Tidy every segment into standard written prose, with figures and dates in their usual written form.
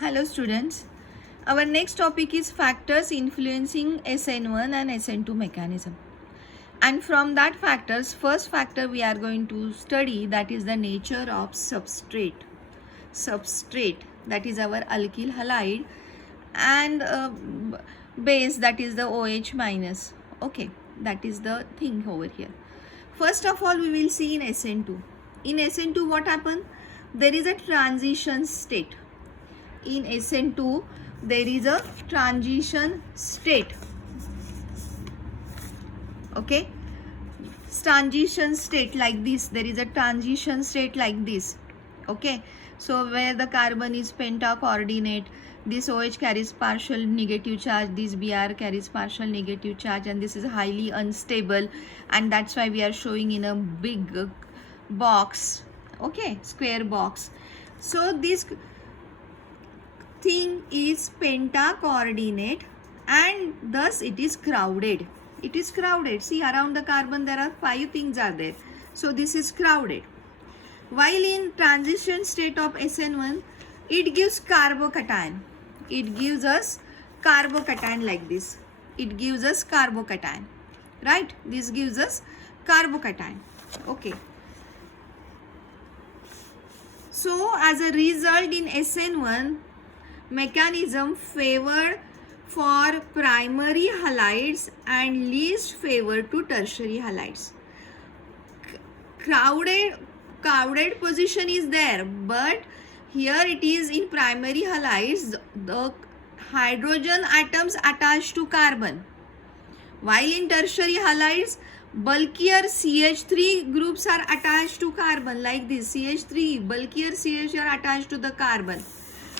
Hello students. Our next topic is factors influencing SN1 and SN2 mechanism. And from that factors, first factor we are going to study, that is the nature of substrate. Substrate, that is our alkyl halide, and base, that is the OH minus. Okay, that is the thing over here. First of all, we will see in SN2. In SN2 what happened? There is a transition state. In SN2 there is a transition state. Okay, transition state like this. There is a transition state like this. Okay, so where the carbon is pentacoordinate, this OH carries partial negative charge, this Br carries partial negative charge, and this is highly unstable, and that's why we are showing in a big box. Okay, square box. So this thing is pentacoordinate and thus it is crowded. It is crowded. See, around the carbon there are 5 things are there. So this is crowded. While in transition state of SN1, it gives carbocation. It gives us carbocation like this. It gives us carbocation. Right? This gives us carbocation. Okay. So as a result, in SN1, mechanism favored for primary halides and least favored to tertiary halides. Crowded position is there, but here it is in primary halides, the hydrogen atoms attached to carbon, while in tertiary halides bulkier CH3 groups are attached to carbon like this. CH3, bulkier CH are attached to the carbon.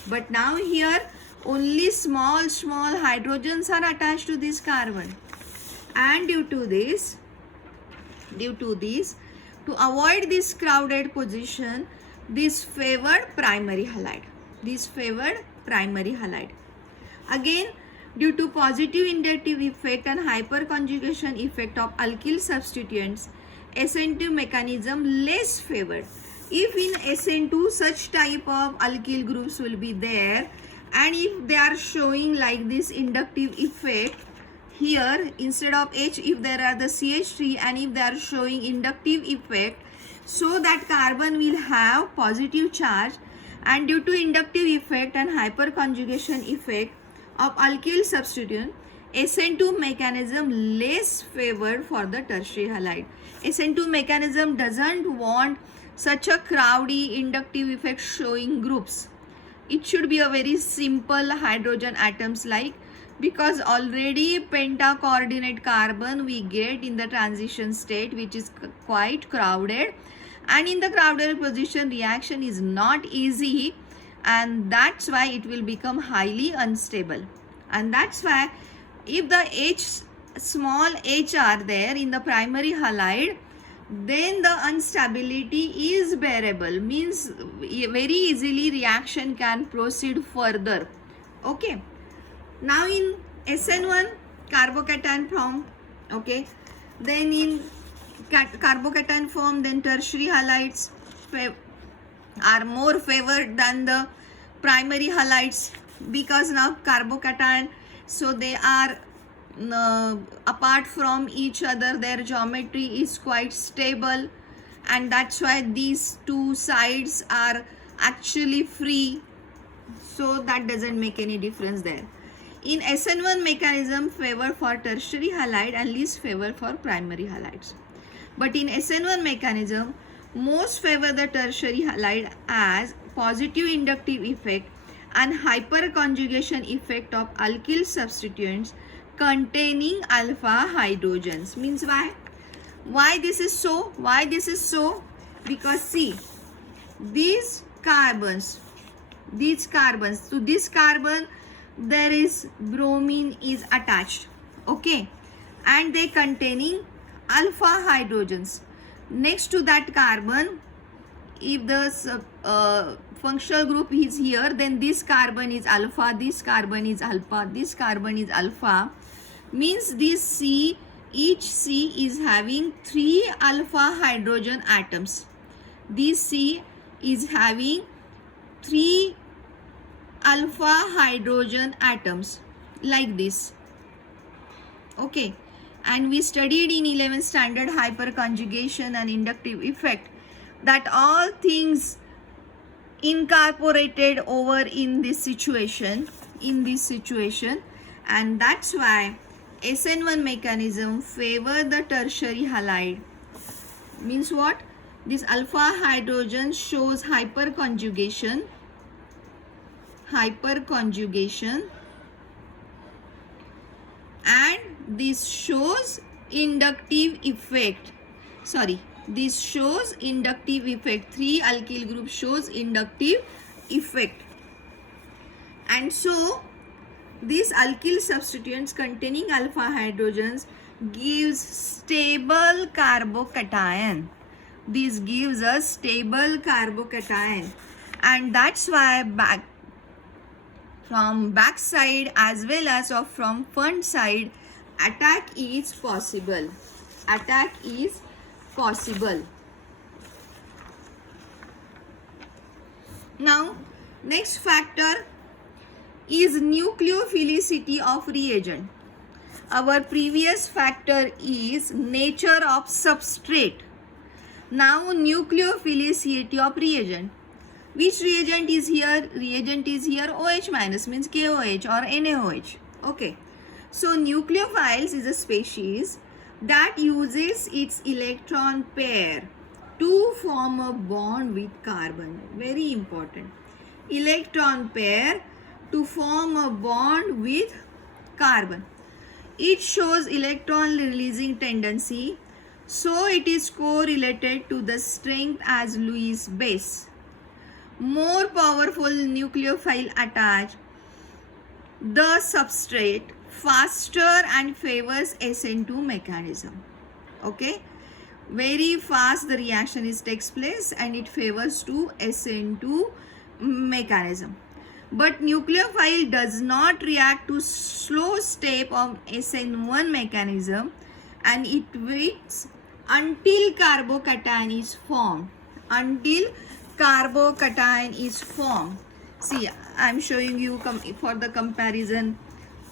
But now here only small hydrogens are attached to this carbon, and due to this, to avoid this crowded position, this favored primary halide. Again, due to positive inductive effect and hyperconjugation effect of alkyl substituents, SN2 mechanism less favored. If in SN2 such type of alkyl groups will be there, and if they are showing like this inductive effect, here instead of H, if there are the CH3, and if they are showing inductive effect, so that carbon will have positive charge, and due to inductive effect and hyperconjugation effect of alkyl substituent, SN2 mechanism less favored for the tertiary halide. SN2 mechanism doesn't want such a crowdy inductive effect showing groups. It should be a very simple hydrogen atoms like, because already pentacoordinate carbon we get in the transition state, which is quite crowded, and in the crowded position reaction is not easy, and that's why it will become highly unstable. And that's why if the small h are there in the primary halide, then the instability is bearable, means very easily reaction can proceed further. Okay, now in SN1 carbocation form. Okay, then in carbocation form, then tertiary halides are more favored than the primary halides, because now carbocation, so they are apart from each other, their geometry is quite stable, and that's why these two sides are actually free, so that doesn't make any difference there. In SN1 mechanism favor for tertiary halide and least favor for primary halides, but in SN1 mechanism most favor the tertiary halide as positive inductive effect and hyperconjugation effect of alkyl substituents containing alpha hydrogens. Means why this is so? Because see, these carbons, to this carbon there is bromine is attached. Okay, and they containing alpha hydrogens. Next to that carbon, if the functional group is here, then this carbon is alpha, this carbon is alpha, this carbon is alpha, means this C, each C is having 3 alpha hydrogen atoms. This C is having 3 alpha hydrogen atoms like this. Okay, and we studied in 11th standard hyperconjugation and inductive effect, that all things incorporated over in this situation, and that's why SN1 mechanism favor the tertiary halide. Means what? This alpha hydrogen shows hyperconjugation, and this shows inductive effect. This shows inductive effect. 3 alkyl group shows inductive effect. And so these alkyl substituents containing alpha hydrogens gives stable carbocation. This gives us stable carbocation, and that's why from back side as well as from front side, attack is possible. Now, next factor is nucleophilicity of reagent. Our previous factor is nature of substrate. Now, nucleophilicity of reagent. Which reagent is here? Reagent is here OH minus, means KOH or NaOH. Okay. So, nucleophiles is a species that uses its electron pair to form a bond with carbon. Very important. Electron pair to form a bond with carbon. It shows electron releasing tendency, so it is correlated to the strength as Lewis base. More powerful nucleophile attach the substrate faster and favors SN2 mechanism. Okay, very fast the reaction takes place and it favors to SN2 mechanism. But nucleophile does not react to slow step of SN1 mechanism, and it waits until carbocation is formed. See, I am showing you for the comparison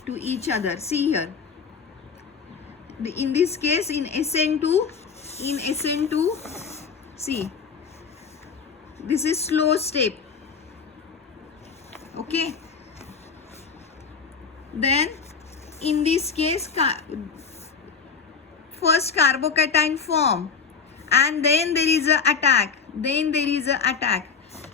to each other. See here. In this case, in SN2, see, this is slow step. Okay. Then, in this case, first carbocation form, and then there is a attack.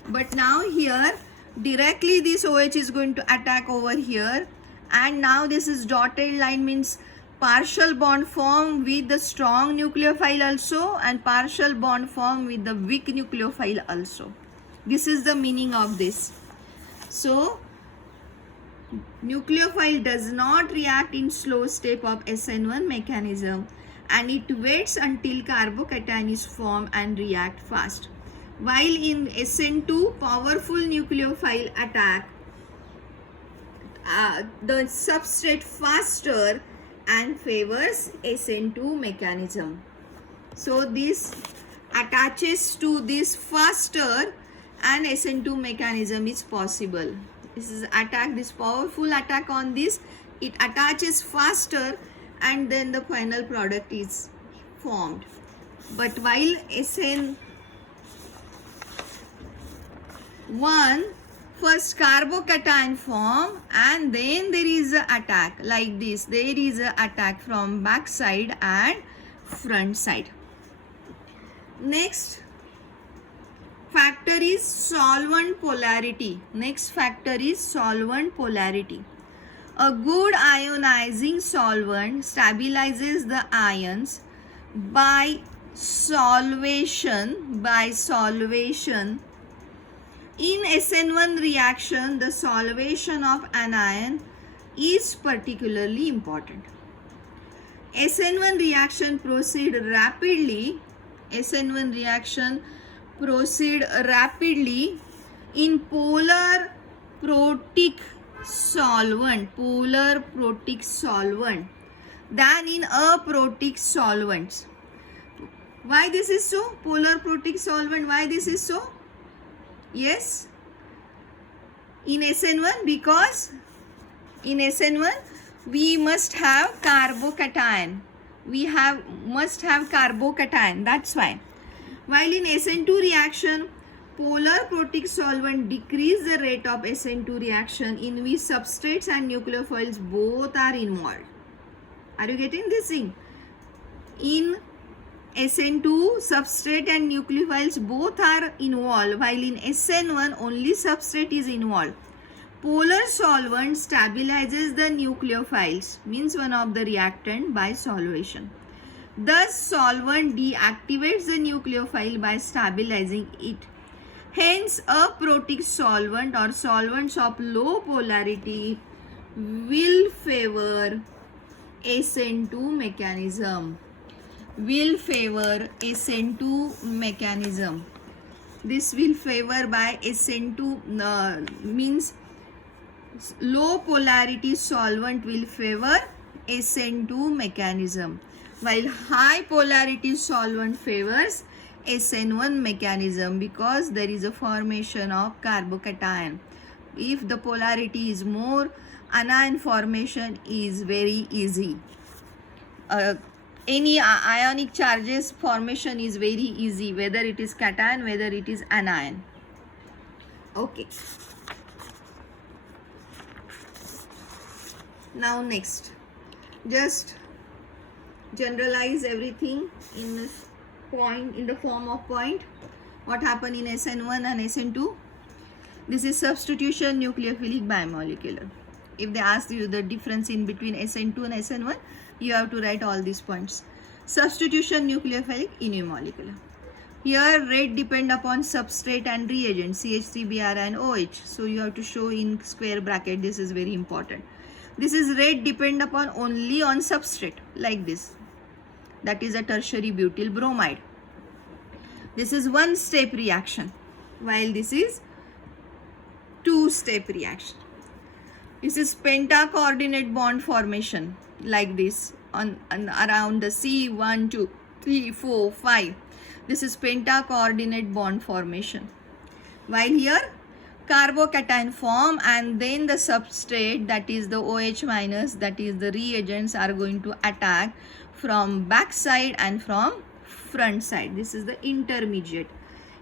But now here, directly this OH is going to attack over here, and now this is dotted line, means partial bond form with the strong nucleophile also, and partial bond form with the weak nucleophile also. This is the meaning of this. So, nucleophile does not react in slow step of SN1 mechanism, and it waits until carbocation is formed and react fast. While in SN2, powerful nucleophile attack the substrate faster and favors SN2 mechanism. So this attaches to this faster and SN2 mechanism is possible. This is attack, this powerful attack on this, it attaches faster and then the final product is formed. But while SN1, first carbocation form and then there is a attack like this. There is a attack from back side and front side. Next factor is solvent polarity. A good ionizing solvent stabilizes the ions by solvation. In SN1 reaction, the solvation of anion is particularly important. SN1 reaction proceed rapidly in polar protic solvent than in aprotic solvents. Why this is so? Polar protic solvent, why this is so? Yes, In SN1, because in SN1 we must have carbocation. Must have carbocation. That's why. While in SN2 reaction, polar protic solvent decrease the rate of SN2 reaction in which substrates and nucleophiles both are involved. Are you getting this thing? In SN2, substrate and nucleophiles both are involved, while in SN1 only substrate is involved. Polar solvent stabilizes the nucleophiles, means one of the reactant, by solvation. Thus, solvent deactivates the nucleophile by stabilizing it. Hence, a protic solvent or solvents of low polarity will favor SN2 mechanism. This will favor by SN2 means low polarity solvent will favor SN2 mechanism, while high polarity solvent favors SN1 mechanism, because there is a formation of carbocation. If the polarity is more, anion formation is very easy. Any ionic charges formation is very easy, whether it is cation, whether it is anion. Okay. Now next, just generalize everything in the form of point. What happened in SN1 and SN2? This is substitution nucleophilic bimolecular. If they ask you the difference in between SN2 and SN1, you have to write all these points. Substitution nucleophilic unimolecular. Here rate depend upon substrate and reagent CH3, Br and OH. So you have to show in square bracket. This is very important. This is rate depend upon only on substrate, like this. That is a tertiary butyl bromide. This is one step reaction, while this is two step reaction. This is pentacoordinate bond formation, like this on around the C1, 2, 3, 4, 5. This is pentacoordinate bond formation. While here carbocation form, and then the substrate, that is the OH minus, that is the reagents, are going to attack from back side and from front side. This is the intermediate.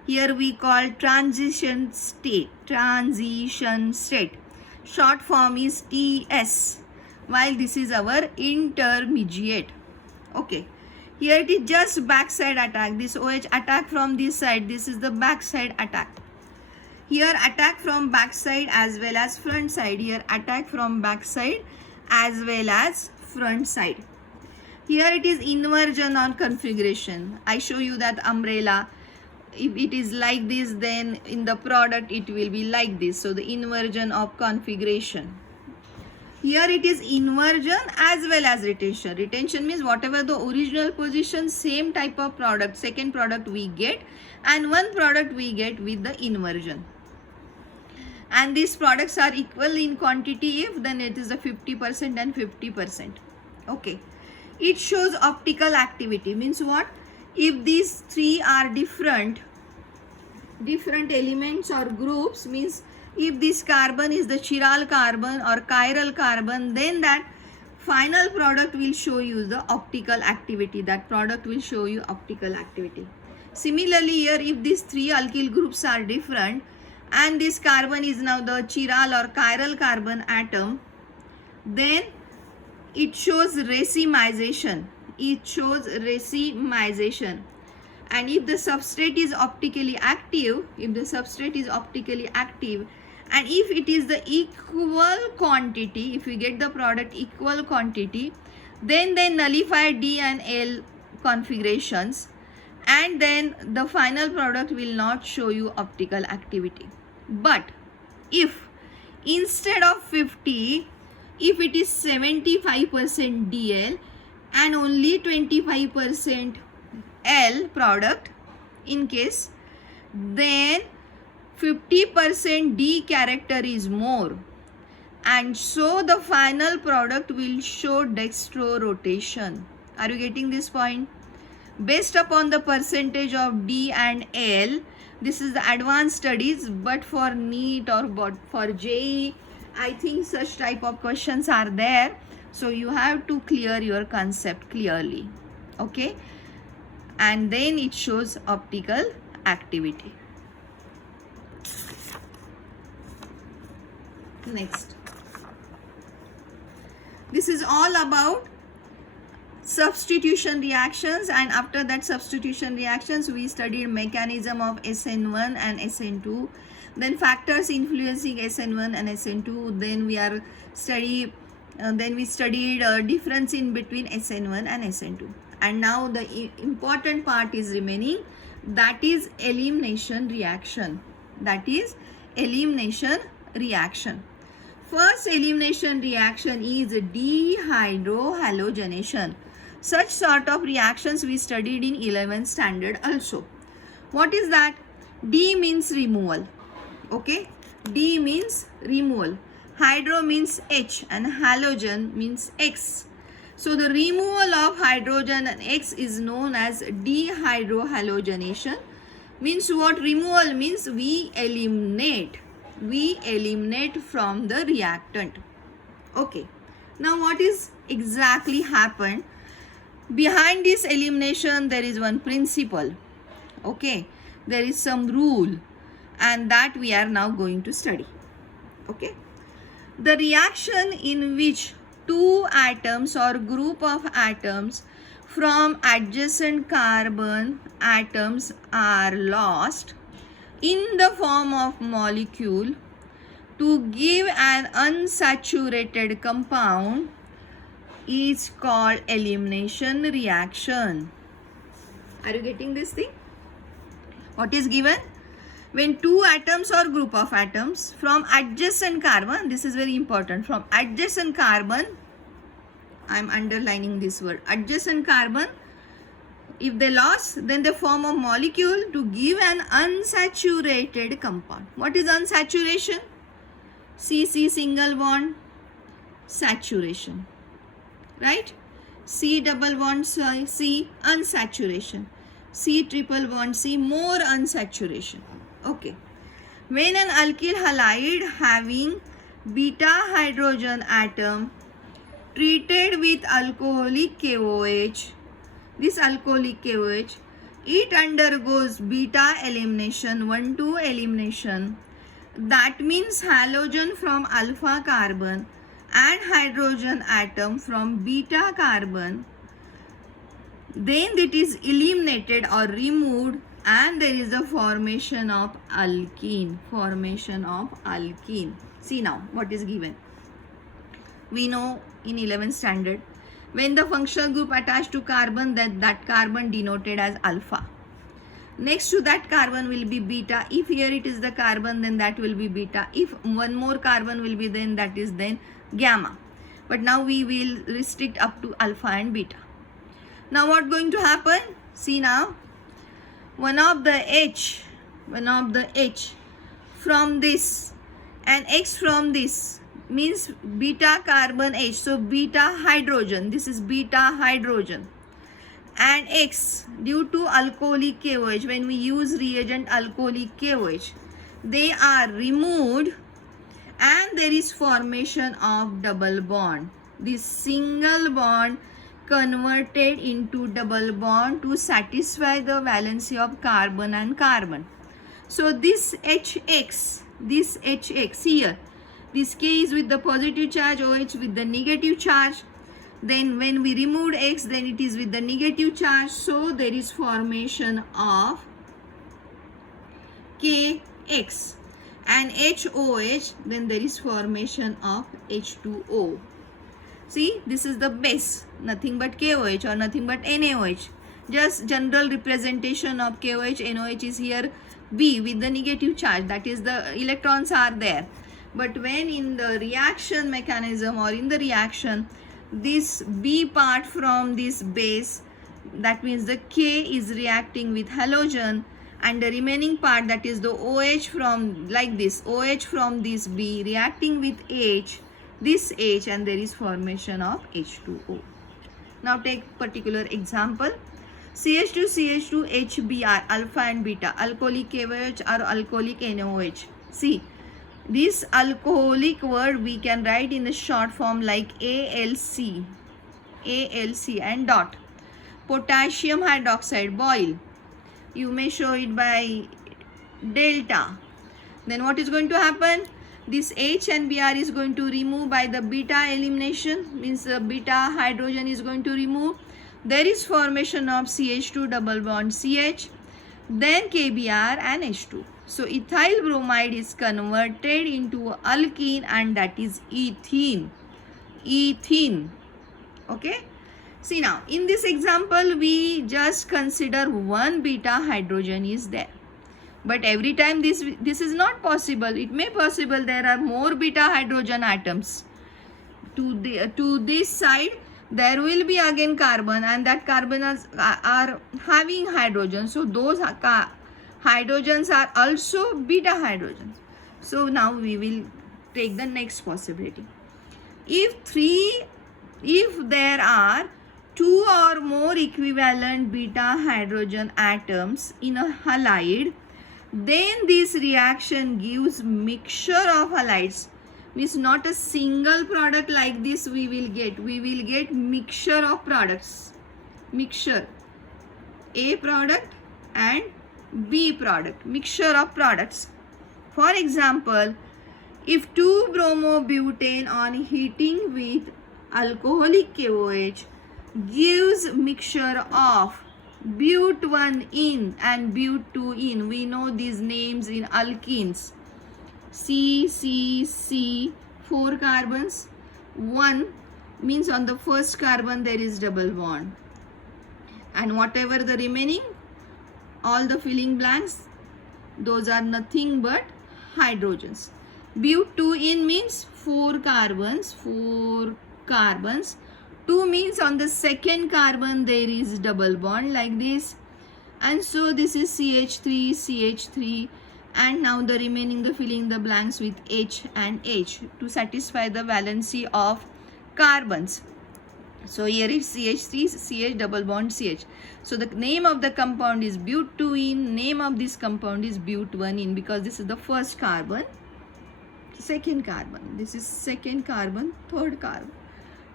Here we call transition state. Short form is TS, while this is our intermediate. Okay. Here it is just backside attack. This OH attack from this side. This is the backside attack. Here attack from backside as well as front side. Here attack from backside as well as front side. Here it is inversion on configuration. I show you that umbrella. If it is like this, then in the product it will be like this. So the inversion of configuration. Here it is inversion as well as retention. Retention means whatever the original position, same type of product, second product we get, and one product we get with the inversion. And these products are equal in quantity if, then it is a 50% and 50%. Okay. It shows optical activity. Means what? If these three are different elements or groups, means if this carbon is the chiral carbon or chiral carbon, then that final product will show you the optical activity. That product will show you optical activity. Similarly, here if these three alkyl groups are different and this carbon is now the chiral or chiral carbon atom, then it shows racemization. And if the substrate is optically active, and if it is the equal quantity, if we get the product equal quantity, then they nullify D and L configurations, and then the final product will not show you optical activity. But if instead of 50, if it is 75% DL and only 25% L product in case, then 50% D character is more, and so the final product will show dextro rotation. Are you getting this point? Based upon the percentage of D and L, This is the advanced studies, but for NEET or for JEE, I think such type of questions are there. So you have to clear your concept clearly. Okay. And then it shows optical activity. Next. This is all about substitution reactions, and after that substitution reactions we studied mechanism of SN1 and SN2, then factors influencing SN1 and SN2, then we studied difference in between SN1 and SN2, and now the important part is remaining, that is elimination reaction. First elimination reaction is dehydrohalogenation. Such sort of reactions we studied in 11th standard also. What is that? D means removal. Okay. D means removal. Hydro means H and halogen means X. So the removal of hydrogen and X is known as dehydrohalogenation. Means what? Removal means we eliminate from the reactant. Okay. Now what is exactly happened? Behind this elimination there is one principle. Okay. There is some rule, and that we are now going to study. Okay. The reaction in which two atoms or group of atoms from adjacent carbon atoms are lost in the form of molecule to give an unsaturated compound is called elimination reaction. Are you getting this thing? What is given? When two atoms or group of atoms from adjacent carbon, this is very important, from adjacent carbon, I am underlining this word, adjacent carbon, if they lost, then they form a molecule to give an unsaturated compound. What is unsaturation? C single bond, saturation. Right? C double bond C, unsaturation. C triple bond C, more unsaturation. Okay. When an alkyl halide having beta hydrogen atom treated with alcoholic KOH, this alcoholic KOH, it undergoes beta elimination, 1,2 elimination. That means halogen from alpha carbon and hydrogen atom from beta carbon. Then it is eliminated or removed, and there is a formation of alkene. See now what is given. We know in 11th standard, when the functional group attached to carbon, that carbon denoted as alpha. Next to that carbon will be beta. If here it is the carbon, then that will be beta. If one more carbon will be, then that is then gamma. But now we will restrict up to alpha and beta. Now what going to happen? See now, one of the H from this and X from this means beta carbon H. So beta hydrogen, this is beta hydrogen, and X due to alcoholic KOH, when we use reagent alcoholic KOH, they are removed, and there is formation of double bond. This single bond converted into double bond to satisfy the valency of carbon and carbon. So this HX here, this K is with the positive charge, OH with the negative charge. Then when we removed X, then it is with the negative charge. So there is formation of KX, and HOH, then there is formation of H2O. See, this is the base, nothing but KOH or nothing but NaOH. Just general representation of KOH, NOH is here B with the negative charge, that is the electrons are there. But when in the reaction mechanism or in the reaction, this B part from this base, that means the K is reacting with halogen, and the remaining part, that is the OH from, like this, OH from this B reacting with H, this H, and there is formation of H2O. Now take particular example. CH2, CH2, HBr, alpha and beta, alcoholic KOH or alcoholic NOH. See, this alcoholic word we can write in the short form like ALC, ALC and dot. Potassium hydroxide, boil. You may show it by delta. Then what is going to happen? This H and Br is going to remove by the beta elimination, means the beta hydrogen is going to remove. There is formation of CH2 double bond CH, then KBr and H2. So ethyl bromide is converted into alkene and that is ethene. Ethene. Okay. See now, in this example, we just consider one beta hydrogen is there. But every time this is not possible. It may possible there are more beta hydrogen atoms. To this side, there will be again carbon and that carbon are having hydrogen. So those hydrogens are also beta hydrogens. So now we will take the next possibility. If there are two or more equivalent beta hydrogen atoms in a halide, then this reaction gives mixture of halides. Means not a single product like this we will get mixture of products. Mixture. A product and B product. Mixture of products. For example, if 2-bromobutane on heating with alcoholic KOH gives mixture of but1-ene and but2-ene. We know these names in alkenes. C, 4 carbons. 1 means on the first carbon there is double bond. And whatever the remaining, all the filling blanks, those are nothing but hydrogens. But2-ene means 4 carbons. 2 means on the second carbon there is double bond like this, and so this is CH3 and now the remaining the filling the blanks with H and H to satisfy the valency of carbons. So here is CH3 CH double bond CH. So the name of the compound is but2-ene, name of this compound is but1-ene because this is the first carbon, second carbon, this is second carbon, third carbon,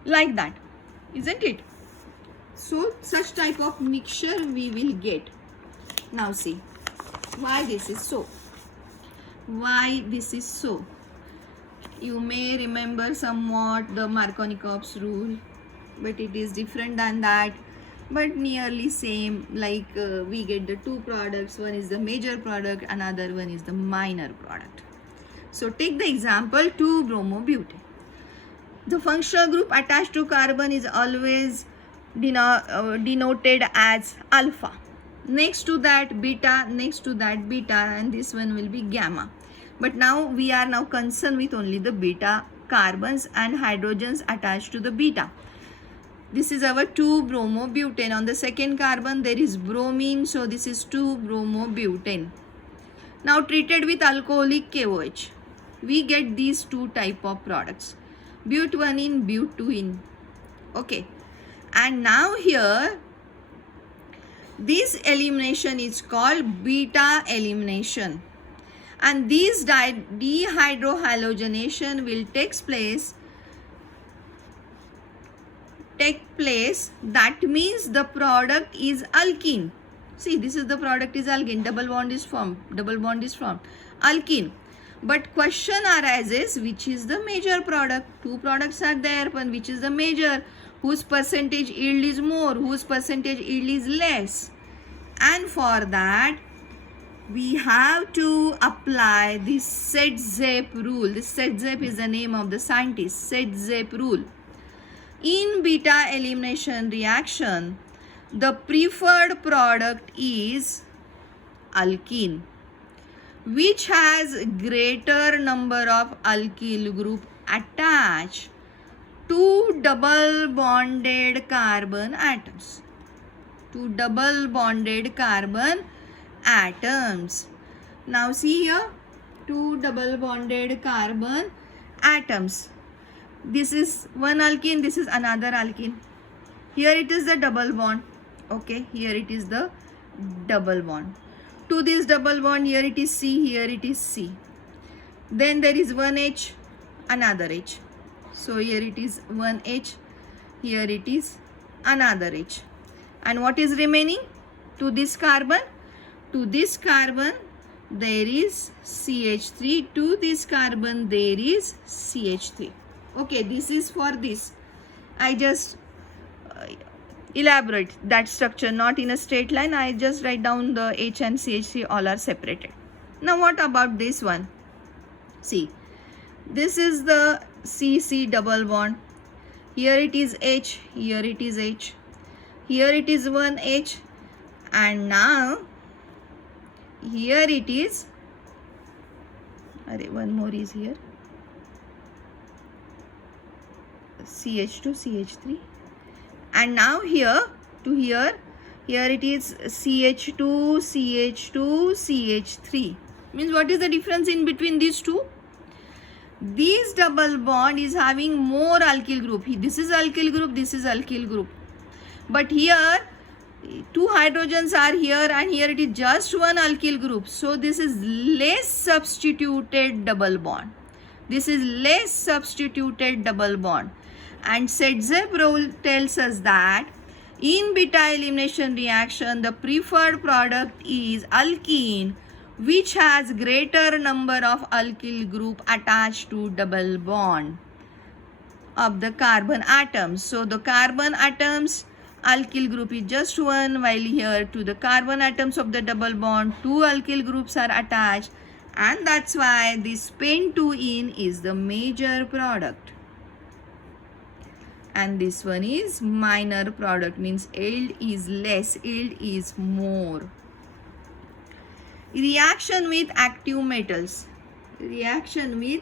like that. Isn't it? So such type of mixture we will get. Now see why this is so. Why this is so. You may remember somewhat the Markovnikov's rule, but it is different than that, but nearly same. Like we get the two products. One is the major product, another one is the minor product. So take the example 2-bromobutane. The functional group attached to carbon is always denoted as alpha. Next to that beta, and this one will be gamma. But now we are now concerned with only the beta carbons and hydrogens attached to the beta. This is our 2-bromobutane. On the second carbon there is bromine, so this is 2-bromobutane. Now treated with alcoholic KOH, we get these two type of products. But1-ene, but2-ene. Okay. And now here, this elimination is called beta elimination. And this dehydrohalogenation will take place. That means the product is alkene. See, this is the product is alkene. Double bond is formed. Alkene. But question arises, which is the major product? Two products are there, but which is the major? Whose percentage yield is more? Whose percentage yield is less? And for that, we have to apply this Set-Zep rule. This Set-Zep is the name of the scientist. Set-Zep rule. In beta elimination reaction, the preferred product is alkene, which has greater number of alkyl group attached to double bonded carbon atoms. Now see here, two double bonded carbon atoms. This is one alkene, this is another alkene. Here it is the double bond. Okay, here it is the double bond. To this double bond, here it is C, here it is C. Then there is one H, another H. So here it is one H, here it is another H. And what is remaining? To this carbon there is CH3. To this carbon there is CH3. Okay, this is for this. I just elaborate that structure, not in a straight line. I just write down the H and CH3 all are separated. Now what about this one? See, this is the CC double bond. Here it is H, here it is H, here it is one H, and now here it is, one more is here, CH2, CH3, and now here to here it is CH2, CH2, CH3. Means what is the difference in between these two? This double bond is having more alkyl group. This is alkyl group, this is alkyl group. But here, two hydrogens are here and here it is just one alkyl group. So this is less substituted double bond. This is less substituted double bond. And Sedzep rule tells us that in beta elimination reaction, the preferred product is alkene, which has greater number of alkyl group attached to double bond of the carbon atoms. So the carbon atoms alkyl group is just one, while here to the carbon atoms of the double bond 2 alkyl groups are attached, and that's why this pent2ene is the major product and this one is minor product. Means yield is less, yield is more. Reaction with active metals. Reaction with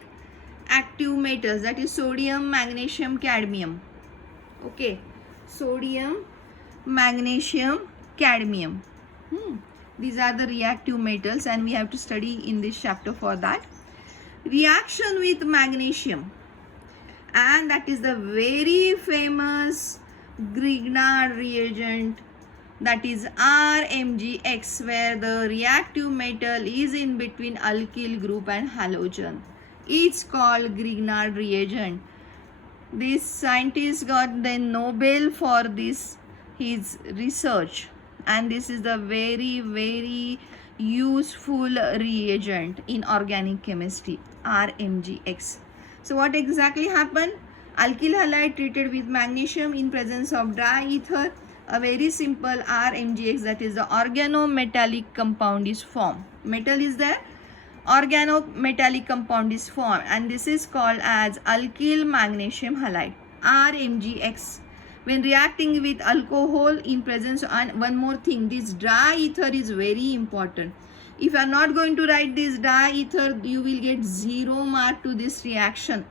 active metals, that is sodium, magnesium, cadmium. Okay, sodium, magnesium, cadmium. These are the reactive metals and we have to study in this chapter for that. Reaction with magnesium, and that is the very famous Grignard reagent, that is RMgX, where the reactive metal is in between alkyl group and halogen. It's called Grignard reagent. This scientist got the Nobel for this his research, and this is the very useful reagent in organic chemistry, RMgX. So what exactly happened? Alkyl halide treated with magnesium in presence of dry ether, a very simple RMgX, that is the organometallic compound is formed. Metal is there, organometallic compound is formed, and this is called as alkyl magnesium halide, RMgX. When reacting with alcohol in presence, and one more thing, this dry ether is very important. If you are not going to write this dry ether, you will get 0 mark to this reaction.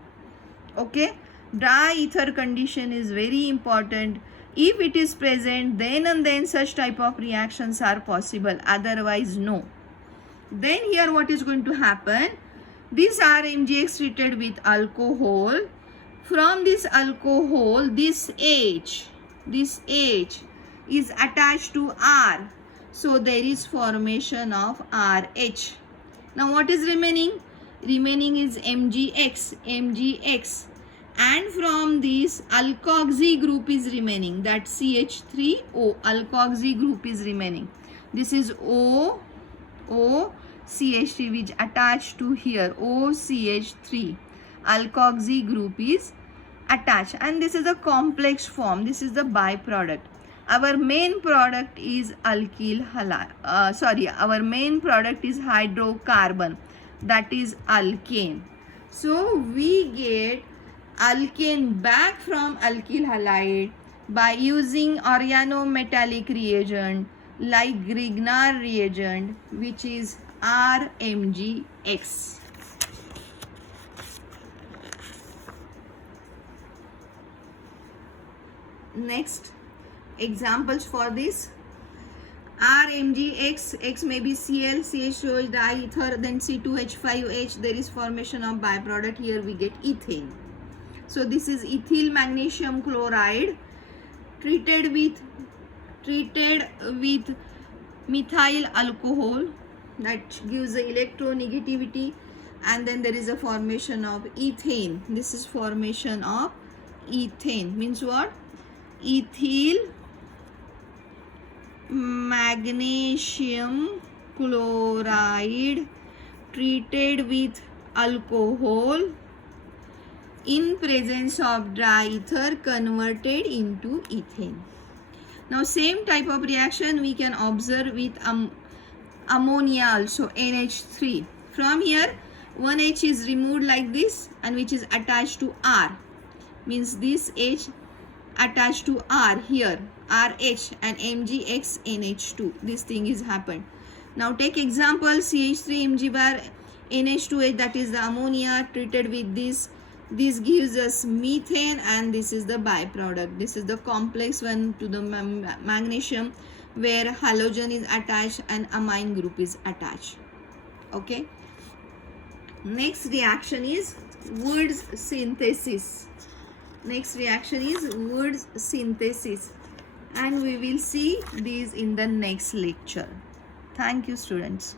Okay, dry ether condition is very important. If it is present, then and then such type of reactions are possible, otherwise no. Then here what is going to happen? This RMgX treated with alcohol. From this alcohol, this H is attached to R. So there is formation of RH. Now what is remaining? Remaining is MgX. And from this alkoxy group is remaining, that CH3O, alkoxy group is remaining. This is O CH3 which attached to here, OCH3. Alkoxy group is attached, and this is a complex form. This is the byproduct. Our main product is alkyl halide. Our main product is hydrocarbon, that is alkane. So we get alkane back from alkyl halide by using organometallic reagent like Grignard reagent, which is RMgX. Next, examples for this. RMgX, X may be Cl, CH2OH diether, then C2H5H. There is formation of byproduct. Here we get ethane. So this is ethyl magnesium chloride treated with treated with methyl alcohol that gives the electronegativity, and then there is a formation of ethane. This is formation of ethane, means what? Ethyl magnesium chloride treated with alcohol in presence of dry ether converted into ethane. Now same type of reaction we can observe with ammonia also, NH3. From here one H is removed like this, and which is attached to R, means this H attached to R here, RH and MgXNH2. This thing is happened. Now take example CH3 Mg bar NH2H, that is the ammonia treated with this. This gives us methane, and this is the byproduct. This is the complex one to the magnesium, where halogen is attached and amine group is attached. Okay. Next reaction is Wood's synthesis. Next reaction is Wood's synthesis, and we will see these in the next lecture. Thank you, students.